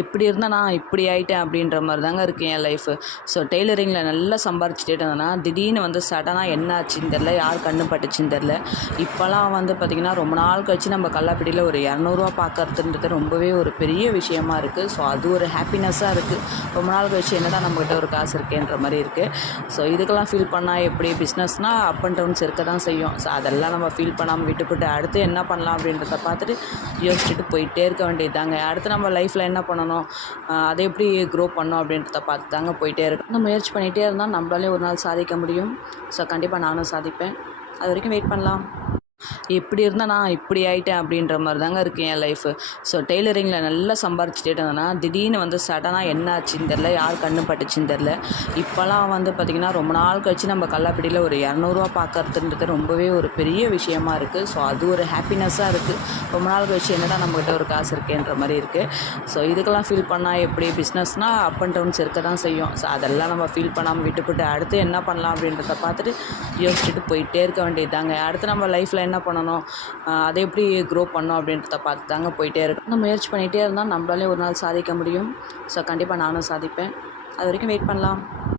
எப்படி இருந்தால் நான் இப்படி ஆகிட்டேன் அப்படின்ற மாதிரி தாங்க இருக்குது என் லைஃபு. ஸோ டெய்லரிங்கில் நல்லா சம்பாரிச்சிட்டே இருந்தேன்னா திடீர்னு வந்து சடனாக என்ன ஆச்சுன்னு தெரில, யார் கண்ணு பட்டுச்சுன்னு தெரில. இப்போலாம் வந்து பார்த்திங்கன்னா ரொம்ப நாள் கழிச்சு நம்ம கல்லாப்பட்டியில் ஒரு 200 பார்க்கறதுன்றது ரொம்பவே ஒரு பெரிய விஷயமா இருக்குது. ஸோ அது ஒரு ஹாப்பினஸ்ஸாக இருக்குது. ரொம்ப நாள் கழிச்சு என்னடா நம்மக்கிட்ட ஒரு காசு இருக்கேன்ற மாதிரி இருக்குது. ஸோ இதுக்கெல்லாம் ஃபீல் பண்ணால் எப்படி? பிஸ்னஸ்னால் அப் அண்ட் டவுன்ஸ் இருக்க தான் செய்யும். ஸோ அதெல்லாம் நம்ம ஃபீல் பண்ணாமல் விட்டுப்பட்டு அடுத்து என்ன பண்ணலாம் அப்படின்றத பார்த்துட்டு யோசிச்சுட்டு போயிட்டே இருக்க வேண்டியது தாங்க. அடுத்து நம்ம லைஃப்பில் என்ன பண்ணணும், அதை எப்படி க்ரோ பண்ணணும் அப்படின்றத பார்த்து தாங்க போயிட்டே இருக்கும். நம்ம முயற்சி பண்ணிகிட்டே இருந்தால் நம்மளாலே ஒரு நாள் சாதிக்க முடியும். ஸோ கண்டிப்பாக நானும் சாதிப்பேன். அது வரைக்கும் வெயிட் பண்ணலாம். எப்படி இருந்தால் நான் இப்படி ஆகிட்டேன் அப்படின்ற மாதிரி தாங்க இருக்குது என் லைஃபு. ஸோ டெய்லரிங்கில் நல்லா சம்பாரிச்சிட்டே இருந்தேன்னா திடீர்னு வந்து சடனாக என்ன ஆச்சுன்னு தெரில, யார் கண்ணு பட்டுச்சுன்னு தெரில. இப்போலாம் வந்து பார்த்திங்கன்னா ரொம்ப நாள் கழிச்சு நம்ம கல்லாப்பட்டியில் ஒரு 200 பார்க்கறதுன்றது ரொம்பவே ஒரு பெரிய விஷயமா இருக்குது. ஸோ அது ஒரு ஹாப்பினஸ்ஸாக இருக்குது. ரொம்ப நாள் கழிச்சு என்னடா நம்மக்கிட்ட ஒரு காசு இருக்கேன்ற மாதிரி இருக்குது. ஸோ இதுக்கெல்லாம் ஃபீல் பண்ணால் எப்படி? பிஸ்னஸ்னால் அப் அண்ட் டவுன்ஸ் இருக்க தான் செய்யும். ஸோ அதெல்லாம் நம்ம ஃபீல் பண்ணாமல் விட்டுப்பட்டு அடுத்து என்ன பண்ணலாம் அப்படின்றத பார்த்துட்டு யோசிச்சுட்டு போயிட்டே இருக்க வேண்டியது தாங்க. அடுத்து நம்ம லைஃப்பில் என்ன பண்ணணும், அதை எப்படி க்ரோ பண்ணணும் அப்படின்றத பார்த்து தாங்க போயிட்டே இருக்கும். நம்ம முயற்சி பண்ணிகிட்டே இருந்தால் நம்மளாலே ஒரு நாள் சாதிக்க முடியும். ஸோ கண்டிப்பாக நானும் சாதிப்பேன். அது வரைக்கும் வெயிட் பண்ணலாம்.